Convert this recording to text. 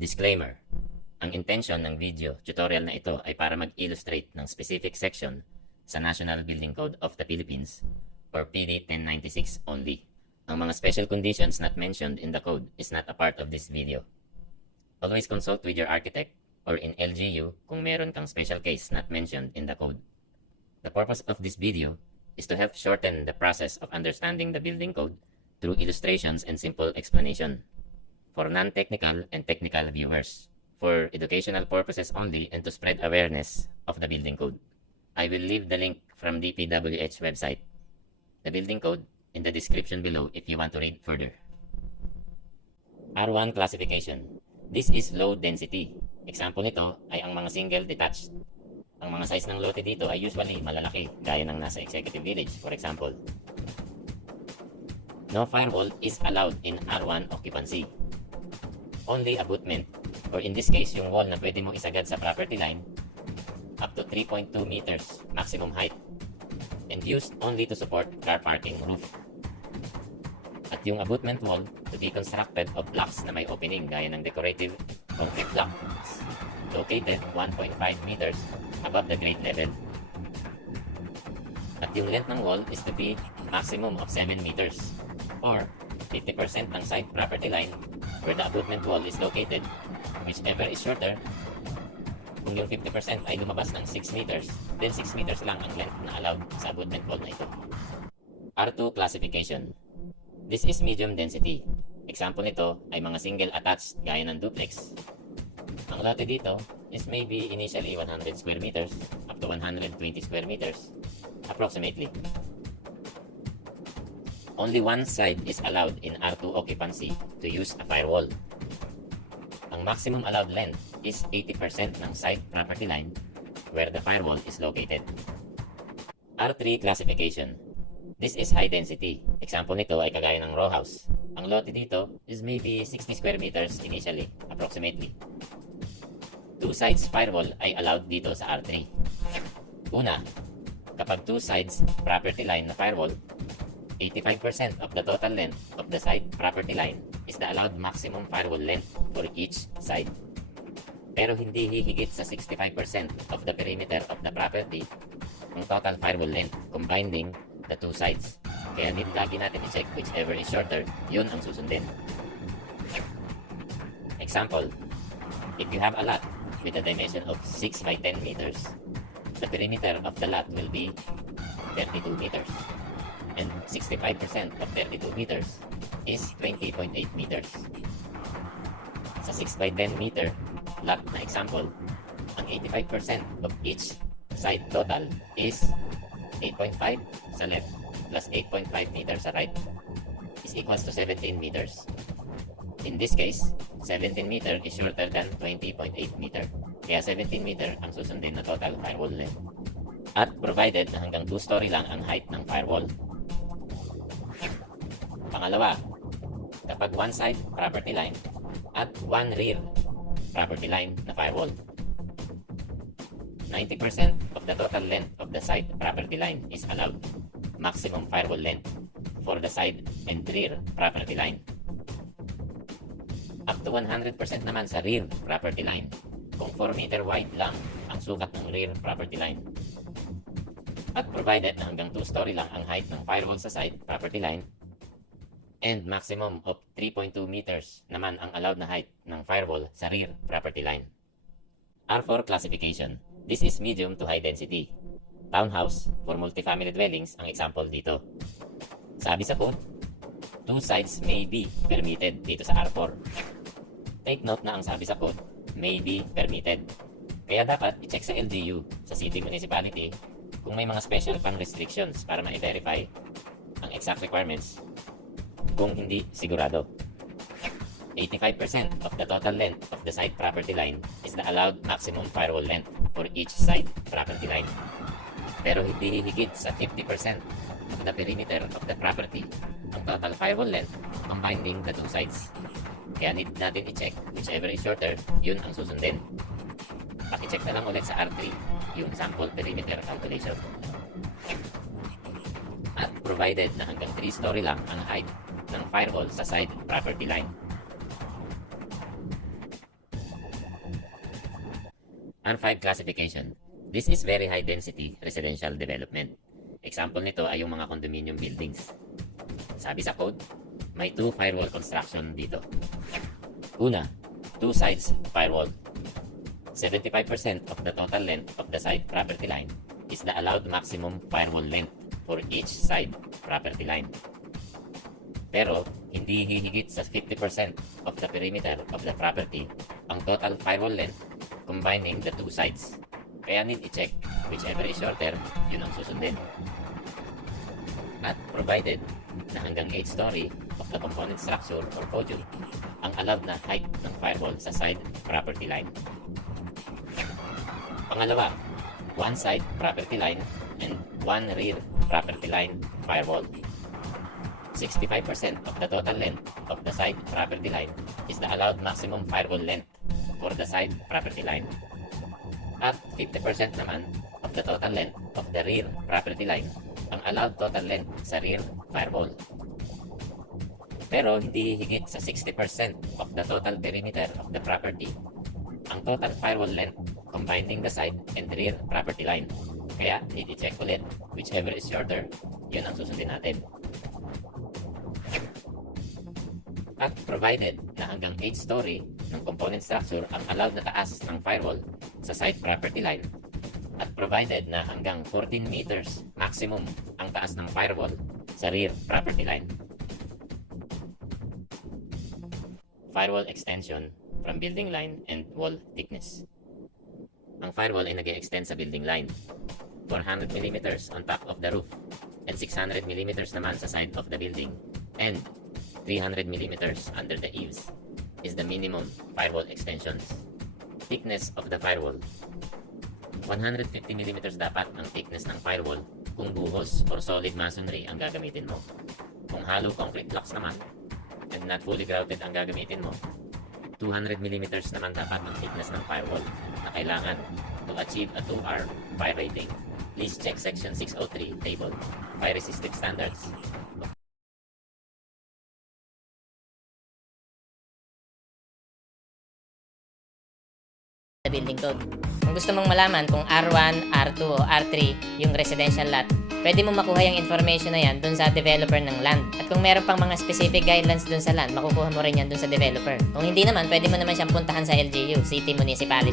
Disclaimer: ang intention ng video tutorial na ito ay para mag-illustrate ng specific section sa National Building Code of the Philippines or PD 1096 only. Ang mga special conditions not mentioned in the code is not a part of this video. Always consult with your architect or in LGU kung meron kang special case not mentioned in the code. The purpose of this video is to help shorten the process of understanding the building code through illustrations and simple explanation. For non-technical and technical viewers, for educational purposes only and to spread awareness of the building code. I will leave the link from DPWH website, the building code, in the description below if you want to read further. R1 classification. This is low density. Example nito ay ang mga single detached. Ang mga size ng lote dito ay usually malalaki, gaya ng nasa executive village, for example. No firewall is allowed in R1 occupancy. Only abutment, or in this case, yung wall na pwede mo isagad sa property line, up to 3.2 meters maximum height, and used only to support car parking roof. At yung abutment wall to be constructed of blocks na may opening gaya ng decorative concrete blocks, located 1.5 meters above the grade level. At yung length ng wall is to be maximum of 7 meters, or 50% ng side property line where the abutment wall is located, whichever is shorter. Kung yung 50% ay lumabas ng 6 meters, then 6 meters lang ang length na allowed sa abutment wall na ito. R2 classification. This is medium density. Example nito ay mga single attached gaya ng duplex. Ang lote dito is maybe initially 100 square meters up to 120 square meters approximately. Only one side is allowed in R2 occupancy to use a firewall. Ang maximum allowed length is 80% ng side property line where the firewall is located. R3 classification. This is high density. Example nito ay kagaya ng row house. Ang lote dito is maybe 60 square meters initially, approximately. Two sides firewall ay allowed dito sa R3. Una, kapag two sides property line na firewall, 85% of the total length of the side property line is the allowed maximum firewall length for each side. Pero hindi hihigit sa 65% of the perimeter of the property ang total firewall length combining the two sides. Kaya lagi natin i-check whichever is shorter, yun ang susundin. Example, if you have a lot with a dimension of 6 by 10 meters, the perimeter of the lot will be 32 meters. And 65% of 32 meters is 20.8 meters. Sa 6 by 10 meter lot na example, ang 85% of each side total is 8.5 sa left plus 8.5 meters sa right is equals to 17 meters. In this case, 17 meter is shorter than 20.8 meter. Kaya 17 meter ang susundin na total firewall length. At provided na hanggang 2-story lang ang height ng firewall. Pangalawa, kapag one side property line at one rear property line na firewall, 90% of the total length of the side property line is allowed. Maximum firewall length for the side and rear property line. Up to 100% naman sa rear property line kung 4 meter wide lang ang sukat ng rear property line. At provided na hanggang 2-story lang ang height ng firewall sa side property line, and maximum of 3.2 meters naman ang allowed na height ng firewall sa rear property line. R4 classification. This is medium to high density. Townhouse for multifamily dwellings ang example dito. Sabi sa code, two sides may be permitted dito sa R4. Take note na ang sabi sa code, may be permitted. Kaya dapat i-check sa LGU, sa city municipality, kung may mga special pang restrictions para ma-verify ang exact requirements. Kung hindi sigurado. 85% of the total length of the side property line is the allowed maximum firewall length for each side property line. Pero hindi hihigit sa 50% of the perimeter of the property ang total firewall length combining the two sides. Kaya need natin i-check whichever is shorter, yun ang susundin. Paki-check na lang ulit sa R3 yung sample perimeter calculation. At provided na hanggang 3-story lang ang height ng firewall sa side property line. R5 classification. This is very high density residential development. Example nito ay yung mga condominium buildings. Sabi sa code, may 2 firewall construction dito. Una, 2 sides firewall. 75% of the total length of the side property line is the allowed maximum firewall length for each side property line. Pero, hindi hihigit sa 50% of the perimeter of the property ang total firewall length combining the 2 sides. Kaya need i-check whichever is shorter, yun ang susundin. At provided na hanggang 8 story of the component structure or module ang allowed na height ng firewall sa side property line. Pangalawa, 1 side property line and 1 rear property line firewall. 65% of the total length of the side property line is the allowed maximum firewall length for the side property line. At 50% naman of the total length of the rear property line ang allowed total length sa rear firewall. Pero hindi higit sa 60% of the total perimeter of the property ang total firewall length combining the side and rear property line. Kaya need i-check ulit whichever is shorter, yun ang susundin natin. At provided na hanggang 8 story ng component structure ang allowed na taas ng firewall sa side property line, at provided na hanggang 14 meters maximum ang taas ng firewall sa rear property line. Firewall extension from building line and wall thickness. Ang firewall ay nag-extend sa building line. 400 mm on top of the roof and 600 mm naman sa side of the building, and 300 mm under the eaves is the minimum firewall extensions. Thickness of the firewall. 150 mm dapat ang thickness ng firewall kung buhos or solid masonry ang gagamitin mo. Kung hollow concrete blocks naman and not fully grouted ang gagamitin mo, 200 mm naman dapat ang thickness ng firewall na kailangan to achieve a 2R fire rating. Please check section 603 table, fire resistive standards. Sa building code. Kung gusto mong malaman kung R1, R2 o R3 yung residential lot, pwede mo makuha yung information na yan dun sa developer ng land. At kung meron pang mga specific guidelines dun sa land, makukuha mo rin yan dun sa developer. Kung hindi naman, pwede mo naman siyang puntahan sa LGU, City Municipality.